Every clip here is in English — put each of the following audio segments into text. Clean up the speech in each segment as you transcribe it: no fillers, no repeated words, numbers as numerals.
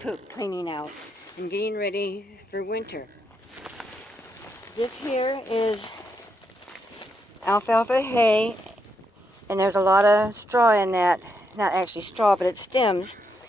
poop cleaning out and getting ready for winter. This here is alfalfa hay, and there's a lot of straw in that. Not actually straw, but it's stems.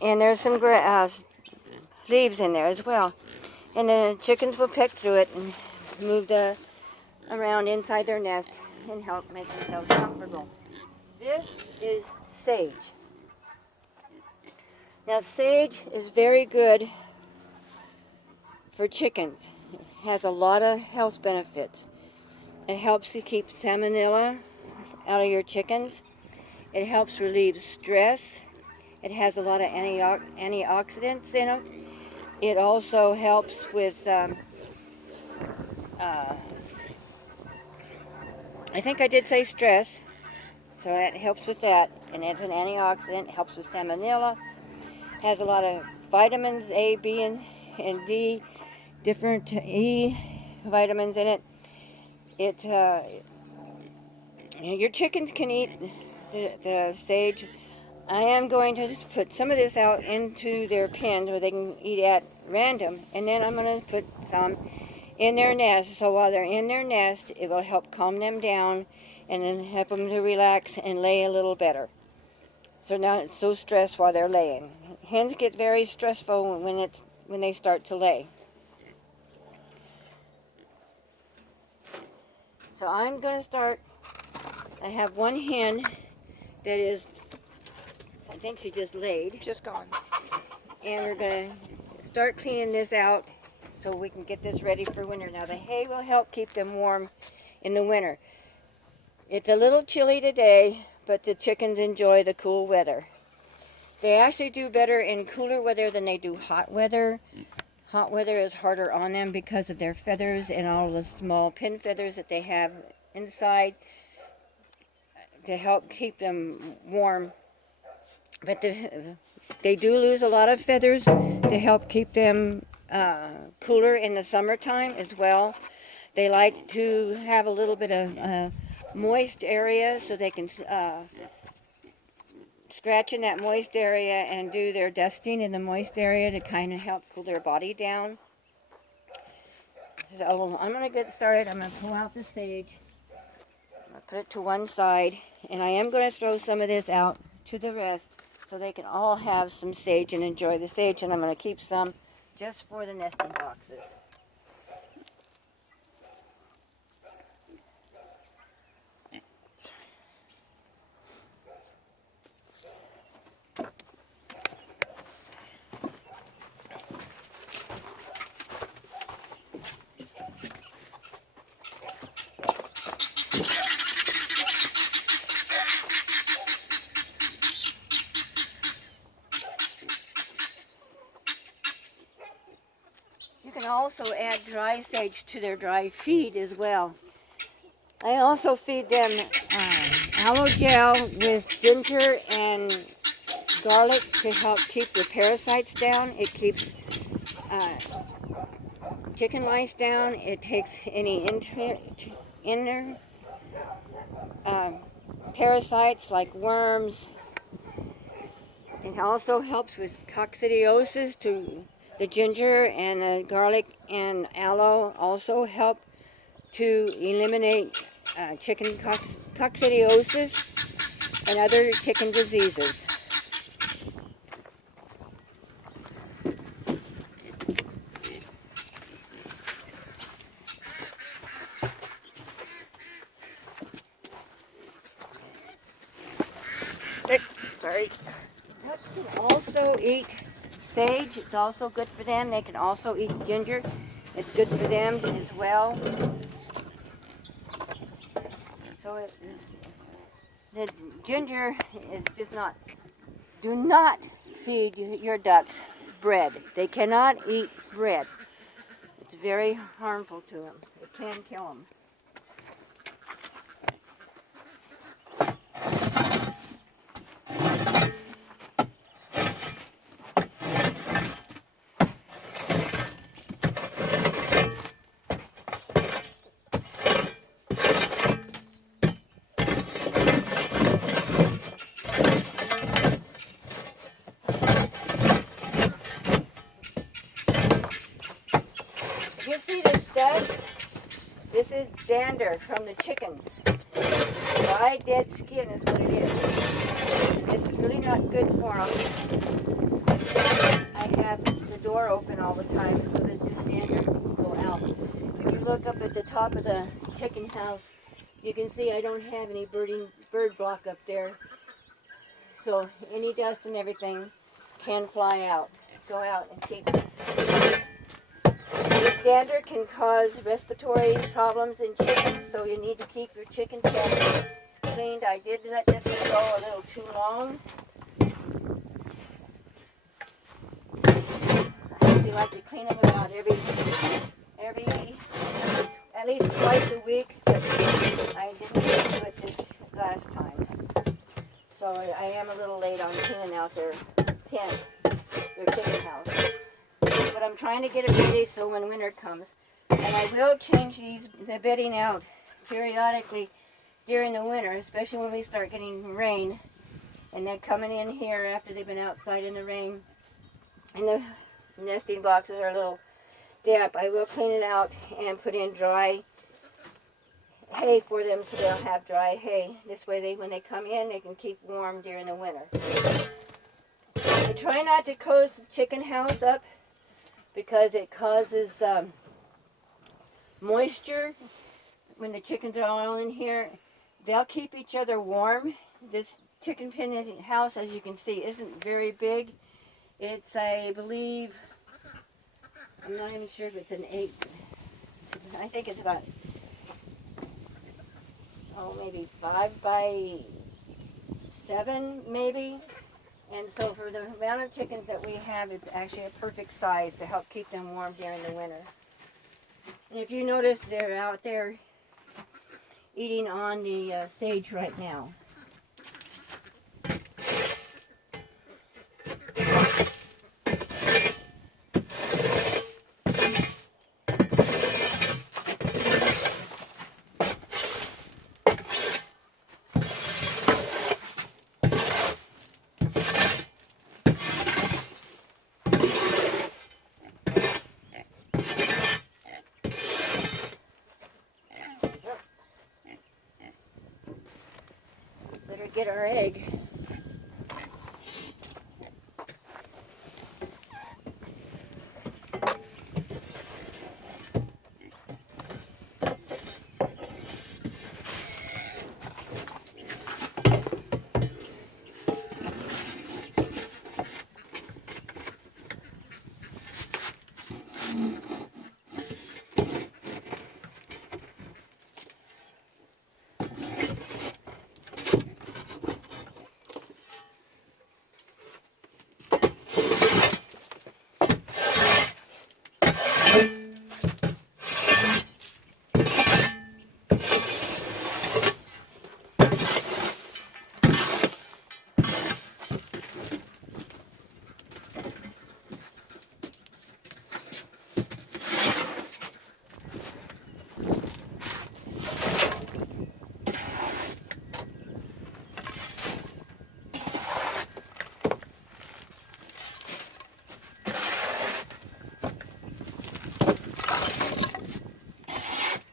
And there's some leaves in there as well. And the chickens will peck through it and move around inside their nest and help make themselves comfortable. This is sage. Now sage is very good for chickens. It has a lot of health benefits. It helps to keep salmonella out of your chickens. It helps relieve stress. It has a lot of antioxidants in it. It also helps with, I think I did say stress, so that helps with that. And it's an antioxidant, helps with salmonella. Has a lot of vitamins A, B, and D, different E vitamins in it. Your chickens can eat the sage. I am going to just put some of this out into their pens where they can eat at random, and then I'm going to put some in their nest. So while they're in their nest, it will help calm them down and then help them to relax and lay a little better. So not so stressed while they're laying. Hens get very stressful when they start to lay. So I'm going to start. I have one hen that is, I think she just laid. Just gone. And we're going to start cleaning this out so we can get this ready for winter. Now the hay will help keep them warm in the winter. It's a little chilly today, but the chickens enjoy the cool weather. They actually do better in cooler weather than they do hot weather. Hot weather is harder on them because of their feathers and all the small pin feathers that they have inside to help keep them warm. But they do lose a lot of feathers to help keep them cooler in the summertime as well. They like to have a little bit of moist area so they can scratch in that moist area and do their dusting in the moist area to kind of help cool their body down. So I'm going to get started. I'm going to pull out the sage. I'll put it to one side, and I am going to throw some of this out to the rest so they can all have some sage and enjoy the sage, and I'm going to keep some just for the nesting boxes. You can also add dry sage to their dry feed as well. I also feed them aloe gel with ginger and garlic to help keep the parasites down. It keeps chicken lice down. It takes any inner parasites like worms. It also helps with coccidiosis. The ginger and the garlic and aloe also help to eliminate chicken coccidiosis and other chicken diseases. Sorry. You can also eat sage. It's also good for them. They can also eat ginger. It's good for them as well. So the ginger is just not. Do not feed your ducks bread. They cannot eat bread. It's very harmful to them. It can kill them. see this dust? This is dander from the chickens. Dry, dead skin is what it is. It's really not good for them. I have the door open all the time so that this dander will go out. If you look up at the top of the chicken house, you can see I don't have any bird block up there. So any dust and everything can fly out, go out and keep. This dander can cause respiratory problems in chickens, so you need to keep your chicken pen cleaned. I did let this one go a little too long. I usually like to clean them about at least twice a week, but I didn't do it this last time. So I am a little late on cleaning out their pen, their chicken house. But I'm trying to get it ready so when winter comes. And I will change the bedding out periodically during the winter, especially when we start getting rain. And then coming in here after they've been outside in the rain. And the nesting boxes are a little damp. I will clean it out and put in dry hay for them so they'll have dry hay. This way when they come in, they can keep warm during the winter. I try not to close the chicken house up because it causes moisture when the chickens are all in here. They'll keep each other warm. This chicken pen house, as you can see, isn't very big. It's, I believe, I'm not even sure if it's an 8. I think it's about, maybe 5 by 7, maybe. And so for the amount of chickens that we have, it's actually a perfect size to help keep them warm during the winter. And if you notice, they're out there eating on the sage right now. Better get our egg.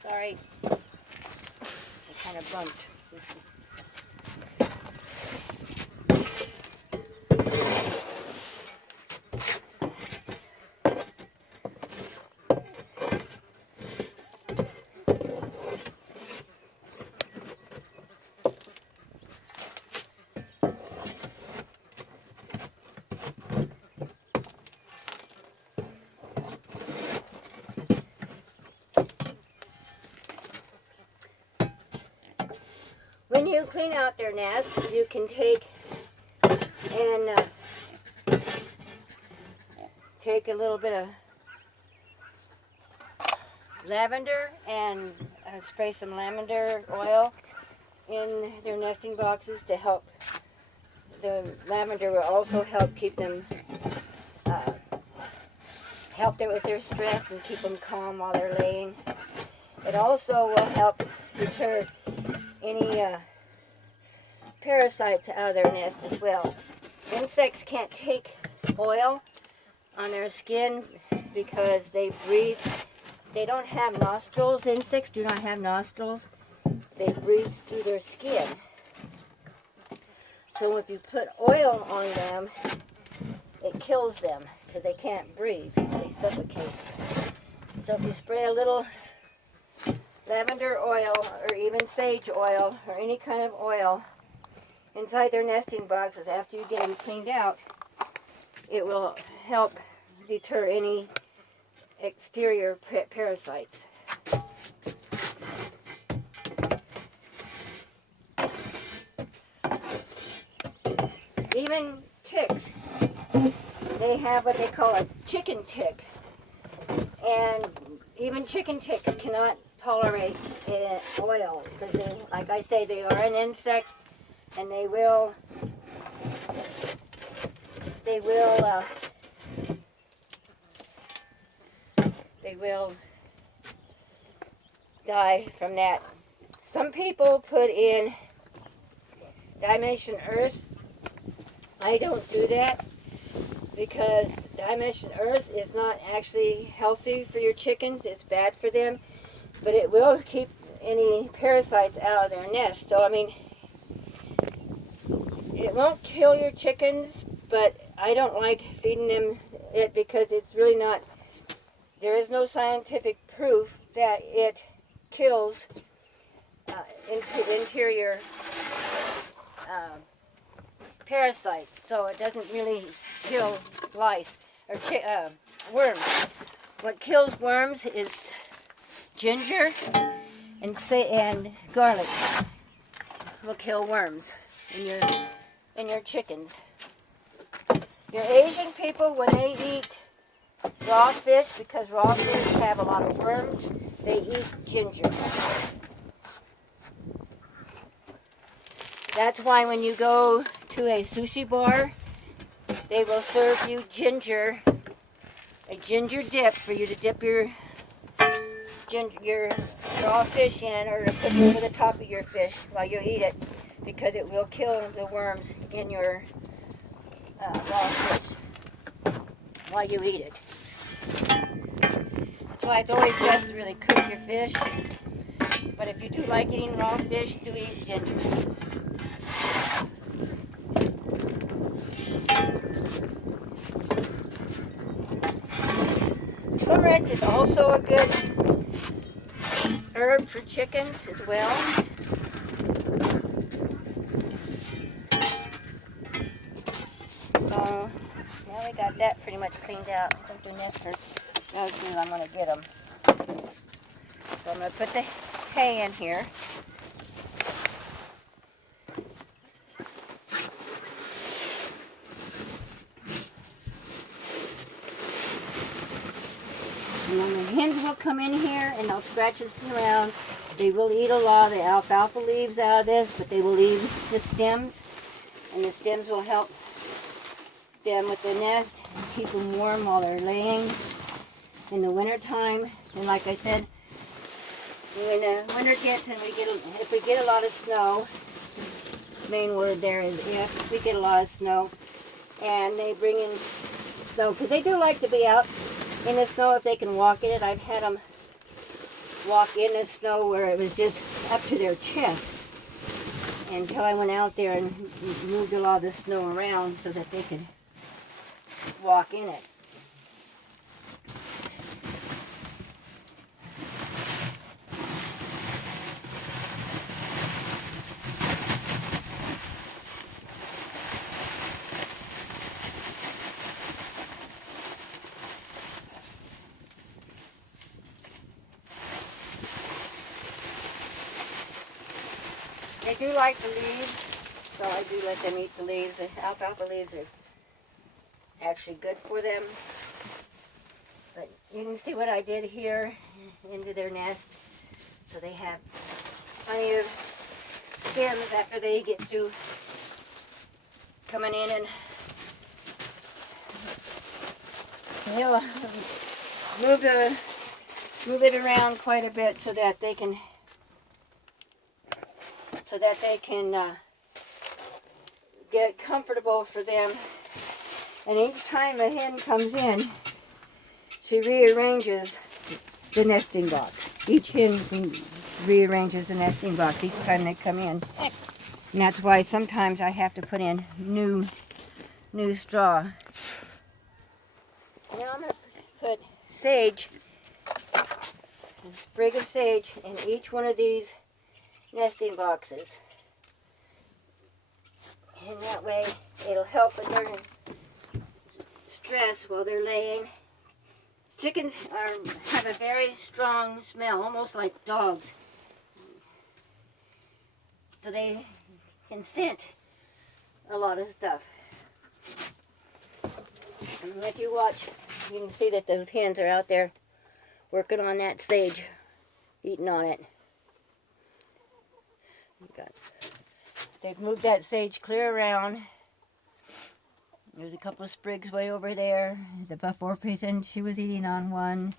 Sorry, I kind of bumped. When you clean out their nest, you can take a little bit of lavender and spray some lavender oil in their nesting boxes to help. The lavender will also help keep them, help them with their stress and keep them calm while they're laying. It also will help deter any parasites out of their nest as well. Insects can't take oil on their skin because they breathe they don't have nostrils. Insects do not have nostrils. They breathe through their skin. So if you put oil on them, it kills them because they can't breathe. They suffocate. So if you spray a little lavender oil or even sage oil or any kind of oil inside their nesting boxes after you get them cleaned out, it will help deter any exterior parasites. Even ticks, they have what they call a chicken tick. And even chicken ticks cannot tolerate oil because they, like I say, they are an insect and they will die from that. Some people put in dimension earth. I don't do that because dimension earth is not actually healthy for your chickens. It's bad for them, but it will keep any parasites out of their nest. So I mean, it won't kill your chickens, but I don't like feeding them it because it's really not, there is no scientific proof that it kills interior parasites. So it doesn't really kill lice or worms. What kills worms is ginger and garlic will kill worms in your chickens. Your Asian people, when they eat raw fish, because raw fish have a lot of worms, they eat ginger. That's why when you go to a sushi bar, they will serve you a ginger dip for you to dip your raw fish in, or to put it over the top of your fish while you eat it, because it will kill the worms in your raw fish while you eat it. That's why it's always best to really cook your fish. But if you do like eating raw fish, do eat ginger. Turmeric is also a good herb for chickens as well. So now we got that pretty much cleaned out. I think the nesters know too. I'm going to get them. So I'm going to put the hay in here. And then the hens will come in here and they'll scratch this around. They will eat a lot of the alfalfa leaves out of this, but they will leave the stems. And the stems will help them with the nest, keep them warm while they're laying in the winter time. And like I said, when the winter gets and if we get a lot of snow, main word there is if we get a lot of snow, and they bring in snow, because they do like to be out in the snow if they can walk in it. I've had them walk in the snow where it was just up to their chests until I went out there and moved a lot of the snow around so that they could walk in it. They do like the leaves, so I do let them eat the leaves. The alfalfa leaves are actually good for them. But you can see what I did here into their nest. So they have plenty of stems after they get through coming in, and they'll move it around quite a bit so that they can get comfortable for them. And each time a hen comes in, she rearranges the nesting box. Each hen rearranges the nesting box each time they come in. And that's why sometimes I have to put in new straw. Now I'm going to put sage, a sprig of sage, in each one of these nesting boxes. And that way it'll help with their stress while they're laying. Chickens have a very strong smell, almost like dogs. So they can scent a lot of stuff. And if you watch, you can see that those hens are out there working on that sage, eating on it. They've moved that sage clear around. There's a couple of sprigs way over there. There's a buff orpington, she was eating on one.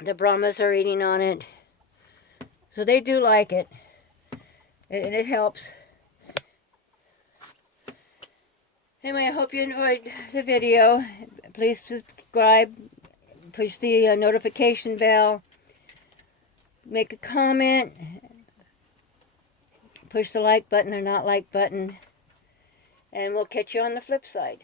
The Brahmas are eating on it. So they do like it. And it helps. Anyway, I hope you enjoyed the video. Please subscribe, push the notification bell, make a comment, push the like button or not like button, and we'll catch you on the flip side.